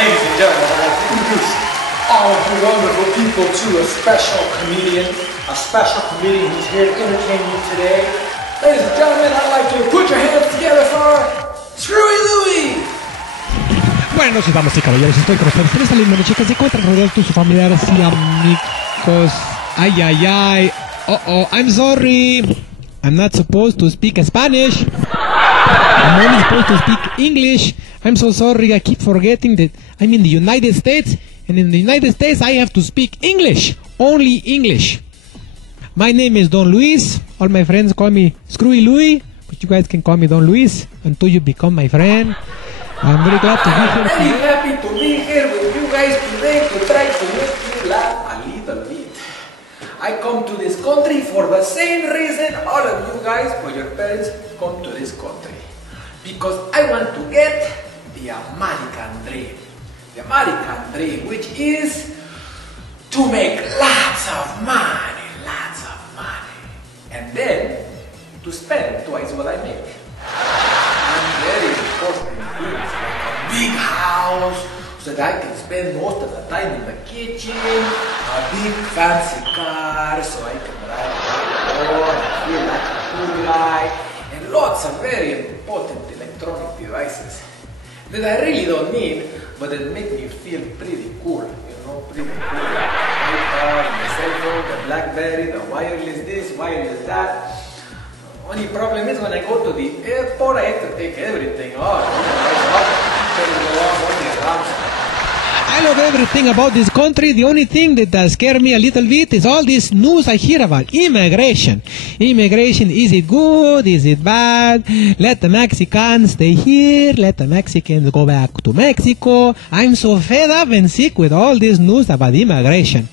Ladies and gentlemen, I'd like to introduce all of you wonderful people to a special comedian who's here to entertain you today. Ladies and gentlemen, I'd like you to put your hands together for Screwie Lewie. Buenas noches, damas y caballeros. Estoy con ustedes. Tres alumnos, chicas, se encuentran rodeados de sus familiares y amigos. Ay, ay, ay. I'm sorry. I'm not supposed to speak Spanish. I'm only supposed to speak English. I'm so sorry. I keep forgetting that I'm in the United States. And in the United States, I have to speak English. Only English. My name is Don Luis. All my friends call me Screwie Louie. But you guys can call me Don Luis until you become my friend. I'm very glad to be here. I'm very happy to be here with you guys today to try to make you laugh a little bit. I come to this country for the same reason all of you guys or your parents come to this country. Because I want to get the American dream. The American dream, which is to make lots of money. And then to spend twice what I make. And very important things like a big house so that I can spend most of the time in the kitchen, a big fancy car so I can drive around and feel like a cool guy, and lots of very important electronic devices that I really don't need, but that make me feel pretty cool, you know, pretty cool. Like the iPod, the cell phone, the BlackBerry, the wireless this, wireless that. Only problem is when I go to the airport, I have to take everything off. I love everything about this country. The only thing that does scare me a little bit is all this news I hear about immigration. Immigration, is it good? Is it bad? Let the Mexicans stay here. Let the Mexicans go back to Mexico. I'm so fed up and sick with all this news about immigration.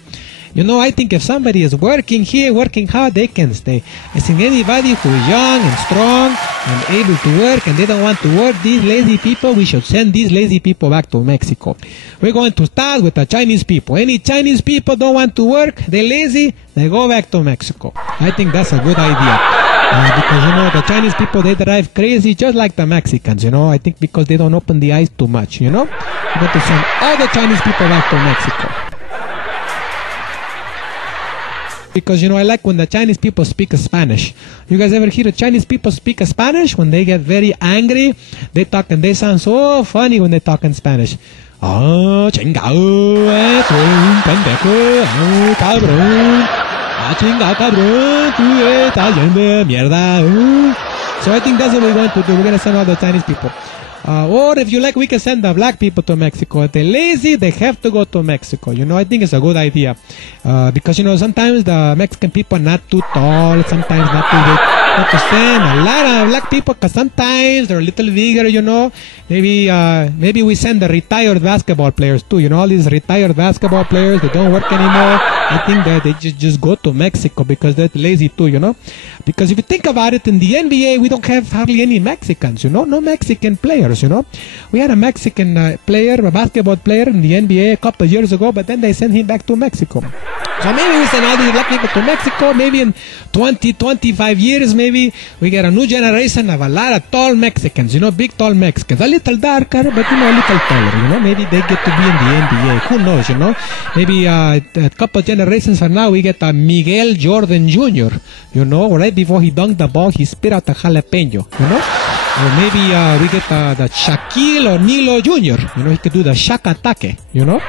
You know, I think if somebody is working here, working hard, they can stay. I think anybody who is young and strong and able to work and they don't want to work, these lazy people, we should send these lazy people back to Mexico. We're going to start with the Chinese people. Any Chinese people don't want to work, they're lazy, they go back to Mexico. I think that's a good idea. Because, you know, the Chinese people, they drive crazy just like the Mexicans, you know. I think because they don't open the eyes too much, you know. We're going to send all the Chinese people back to Mexico. Because, you know, I like when the Chinese people speak Spanish. You guys ever hear the Chinese people speak Spanish? When they get very angry, they talk and they sound so funny when they talk in Spanish. Ah, chingao, es un pendejo, ah, cabrón. Ah, chingao, cabrón, tú estás lleno de mierda. So I think that's what we're going to do. We're going to send all the Chinese people. Or if you like, we can send the black people to Mexico. If they're lazy, they have to go to Mexico. You know, I think it's a good idea. Because, you know, sometimes the Mexican people are not too tall, sometimes not too big. But to send a lot of black people, because sometimes they're a little bigger, you know. Maybe we send the retired basketball players too. You know, all these retired basketball players, they don't work anymore. I think that they just go to Mexico because they're lazy too, you know. Because if you think about it, in the NBA, we don't have hardly any Mexicans, you know. No Mexican players, you know. We had a Mexican player, a basketball player in the NBA a couple of years ago, but then they sent him back to Mexico. So maybe we send all these black people to Mexico. Maybe in 20, 25 years, maybe we get a new generation of a lot of tall Mexicans, you know, big tall Mexicans. A little darker, but, you know, a little taller, you know. Maybe they get to be in the NBA. Who knows, you know. Maybe a couple of generations from now, we get a Miguel Jordan Jr., you know. Right before he dunked the ball, he spit out a jalapeno, you know. Or maybe we get the Shaquille O'Neal Jr., you know, he could do the Shaq-a-take, you know.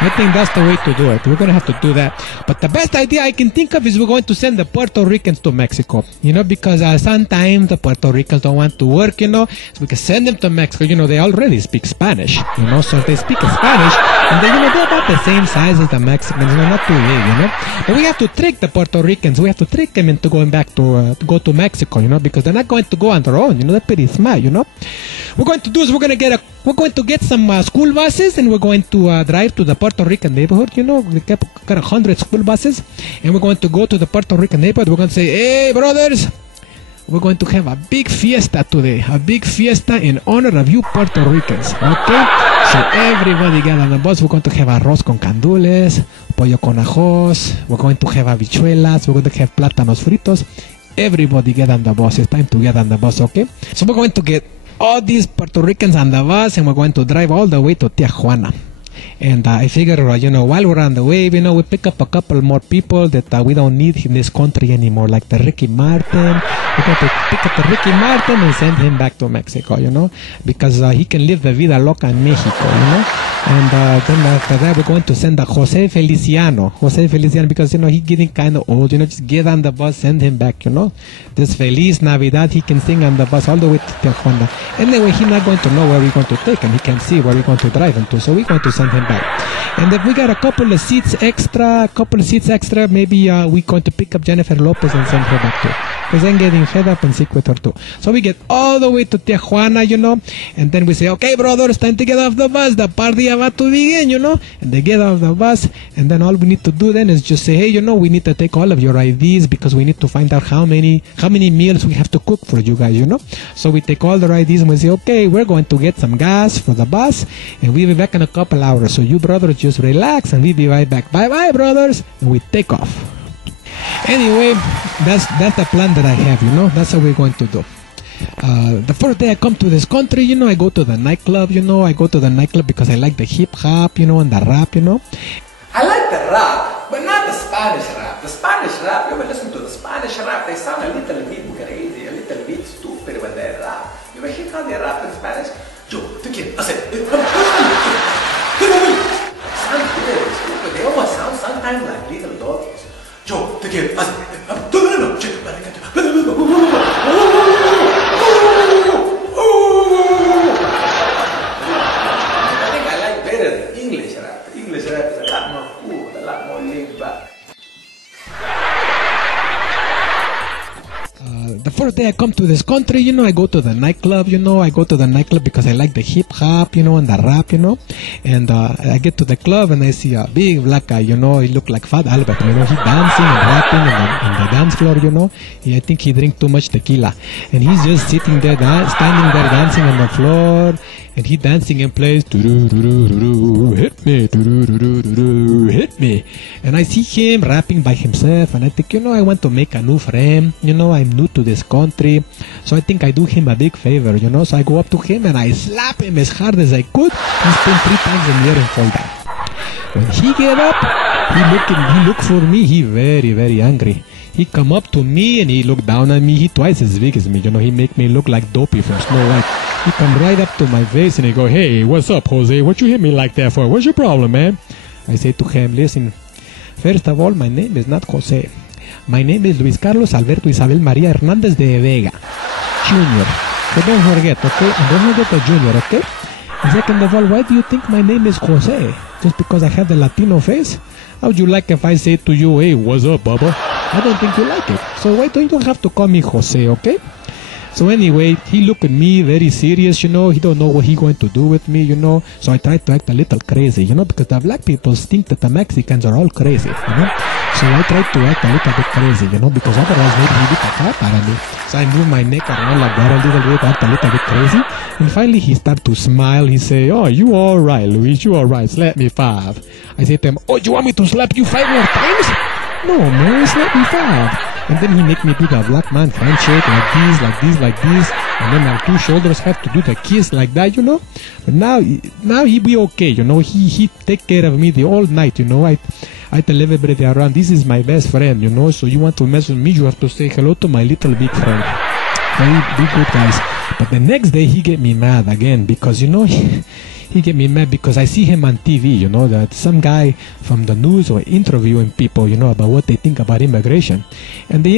I think that's the way to do it. We're going to have to do that. But the best idea I can think of is we're going to send the Puerto Ricans to Mexico, you know, because sometimes the Puerto Ricans don't want to work, you know, so we can send them to Mexico. You know, they already speak Spanish, you know, so if they speak Spanish, and they, you know, they're about the same size as the Mexicans, you know, not too big, you know. But we have to trick the Puerto Ricans. We have to trick them into going back to go to Mexico, you know, because they're not going to go on their own, you know, they're pretty smart, you know. What we're going to do is we're going to get some school buses, and we're going to drive to the Puerto Rican neighborhood. You know, we got 100 school buses, and we're going to go to the Puerto Rican neighborhood. We're going to say, hey, brothers, we're going to have a big fiesta today, a big fiesta in honor of you Puerto Ricans, okay? So everybody get on the bus. We're going to have arroz con candules, pollo con ajos, we're going to have habichuelas, we're going to have plátanos fritos. Everybody get on the bus. It's time to get on the bus, okay? So we're going to get all these Puerto Ricans on the bus, and we're going to drive all the way to Tijuana. And I figure, while we're on the way, we pick up a couple more people that we don't need in this country anymore, like the Ricky Martin. We're going to pick up the Ricky Martin and send him back to Mexico, because he can live the vida loca in Mexico, And then after that, we're going to send a Jose Feliciano, because, he's getting kind of old, just get on the bus, send him back, This Feliz Navidad, he can sing on the bus all the way to Tijuana. Anyway, he's not going to know where we're going to take him. He can't see where we're going to drive him to, so we're going to send him back. And if we got a couple of seats extra, maybe we're going to pick up Jennifer Lopez and send her back too. Because I'm getting fed up and sick with her too. So we get all the way to Tijuana, and then we say, okay, brothers, time to get off the bus. The party about to begin, And they get off the bus, and then all we need to do then is just say, hey, we need to take all of your IDs because we need to find out how many meals we have to cook for you guys, So we take all their IDs and we say, okay, we're going to get some gas for the bus, and we'll be back in a couple hours. So you brothers just relax, and we'll be right back. Bye-bye, brothers. And we take off. Anyway, that's the plan that I have, That's how we're going to do. The first day I come to this country, I go to the nightclub, I go to the nightclub because I like the hip-hop, and the rap, I like the rap, but not the Spanish rap. The Spanish rap, you ever listen to the Spanish rap, they sound a little bit crazy, a little bit stupid when they rap. You ever hear how they rap in Spanish? Yo, te quiero hacer. Sound very stupid. They almost sound sometimes like little doggies. Yo, te quiero hacer. I think I like better the English rap. The English rap is a lot more cool, a lot more laid back. The first day I come to this country, I go to the nightclub, I go to the nightclub because I like the hip-hop, and the rap, And I get to the club and I see a big black guy, he look like Fat Albert, he dancing and rapping on the dance floor, I think he drink too much tequila. And he's just sitting there, standing there dancing on the floor. And he dancing and plays, hit me, hit me. And I see him rapping by himself, and I think, I want to make a new friend. I'm new to this country, so I think I do him a big favor, So I go up to him and I slap him as hard as I could. He spin 3 times in the air and fall down. When he get up, he look for me. He very, very angry. He come up to me and he look down at me. He twice as big as me, He make me look like Dopey from Snow White. He come right up to my face and he go, hey, what's up, Jose? What you hit me like that for? What's your problem, man? I say to him, listen, first of all, my name is not Jose. My name is Luis Carlos Alberto Isabel Maria Hernandez de Vega, Jr. So don't forget, okay? And don't forget the Junior, okay? And second of all, why do you think my name is Jose? Just because I have the Latino face? How would you like if I say to you, hey, what's up, Bubba? I don't think you like it. So why don't you have to call me Jose, okay? So anyway, he look at me very serious, He don't know what he going to do with me, So I try to act a little crazy, because the black people think that the Mexicans are all crazy, So I try to act a little bit crazy, because otherwise maybe he would attack at me. So I move my neck around like that a little bit, act a little bit crazy. And finally he start to smile. He say, oh, you all right, Luis, you all right. Slap me 5. I say to him, oh, you want me to slap you 5 more times? No, man, slap me 5. And then he make me do the black man handshake like this. And then our 2 shoulders have to do the kiss like that, But now he be okay, He take care of me the whole night, I tell everybody around, this is my best friend, So you want to mess with me, you have to say hello to my little big friend. Very big good guys. But the next day he get me mad again because, he get me mad because I see him on TV, that some guy from the news or interviewing people, about what they think about immigration. And they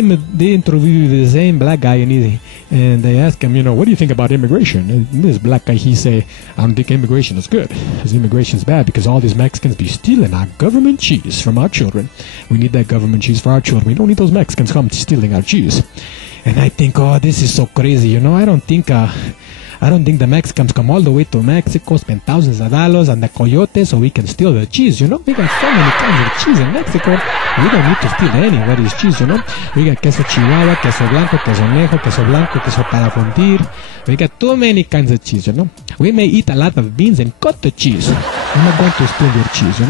interview the same black guy and they ask him, what do you think about immigration? And this black guy, he say, I don't think immigration is good. Because immigration is bad because all these Mexicans be stealing our government cheese from our children. We need that government cheese for our children. We don't need those Mexicans come stealing our cheese. And I think, oh, this is so crazy, I don't think the Mexicans come all the way to Mexico, spend thousands of dollars on the coyote so we can steal the cheese, We got so many kinds of cheese in Mexico. We don't need to steal anybody's cheese, We got queso chihuahua, queso blanco, queso anejo, queso blanco, queso para fundir. We got too many kinds of cheese, We may eat a lot of beans and cut the cheese. I'm not going to steal your cheese,